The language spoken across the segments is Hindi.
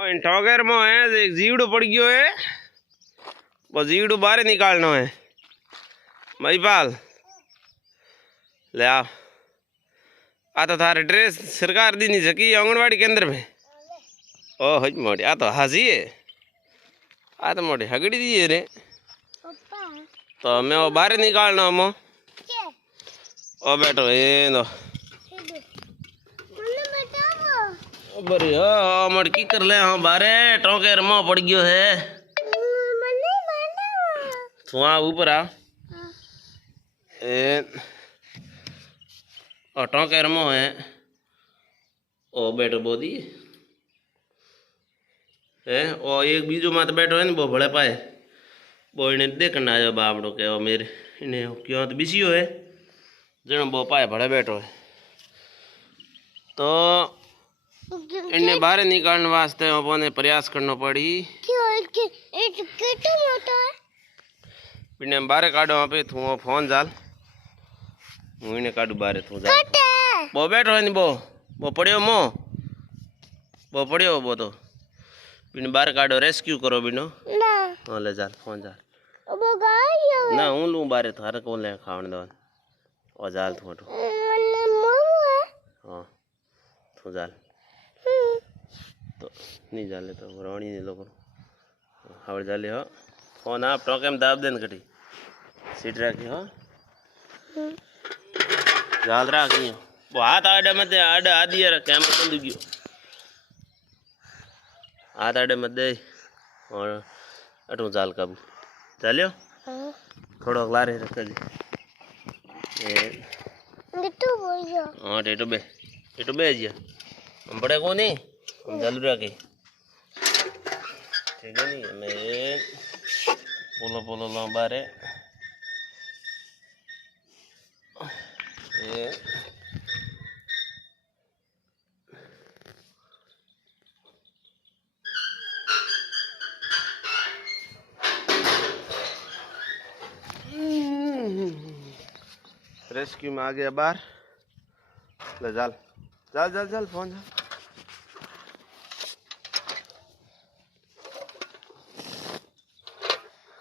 ठोकर में है एक जीवड़ो पड़ गयो है वो जीवड़ो बाहर निकालना है महिपाल ले आ तो थारे ड्रेस सरकार दी नहीं सकी आंगनवाड़ी केंद्र में ओ हज मोटी आ तो हाजी है आ तो मोटी हगड़ी दी है रे तो मैं वो बाहर निकालना हम ओ बैठो ये नो बरी मड़की कर ले हाँ बारे टोकेर में पड़ गयो है तू आ ऊपर आ टोकेर में है ओ बैठो बोदी है ओ एक बीजो मात बैठो है ना वो भले पाए वो इन्हें देखना आयो बापड़ो के मेरे इन्हें क्यों तो बिसियो है जनो वो पाए भले बैठो है तो इन्हें बाहर निकालने वास्ते अपने प्रयास करना पड़ी इन्हें बाहर काटो वहाँ पे तू फोन जाल हूँ इन्हें काटू बाहर तू जाल वो बैठो है नहीं वो पड़ियो वो पड़ियो वो तो बिन बाहर काटो रेस्क्यू करो बिनो हाँ ले जाल फोन जाल ना हूँ लूँ बाहर थारे कौन ले खावन दो और जाल तू हाँ तू जाल तो नहीं जाले तो रोणी नहीं लोग हवर जाले हो फोन आप टोके में दाब देन कटी सीट रखी हो जाल रखी हो वो हाथ आडे मत आडे आदि यार कैमरा बंद गयो हाथ आडे मत दे और अटू जाल काबू चलियो थोड़ा लारे रख दी हाँ टेटो बे जिया हम बड़े को नहीं हम चालू रखे ठीक है नहीं मैं पोलो पोलो ला बारे ये रेस्क्यू में आ गया बाहर ले जाल जाल जाल जाल फोन जाल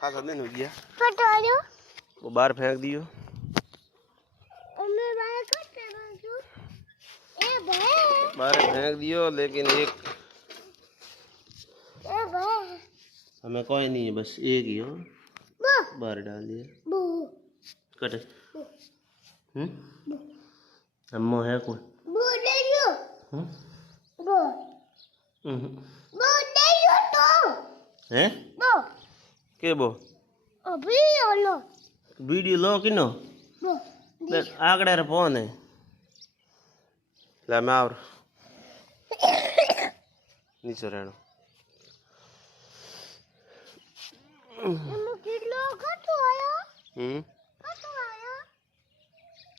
खासा दिन हो गया वो बाहर फेंक दियो बाहर फेंक दियो लेकिन एक हमें कोई नहीं है बस एक ही हो बाहर डाल दिया कटे अम्मो है कौन है के बो वीडियो लो किनो आकड़े रे फोन है ले मैं और नीचे रहना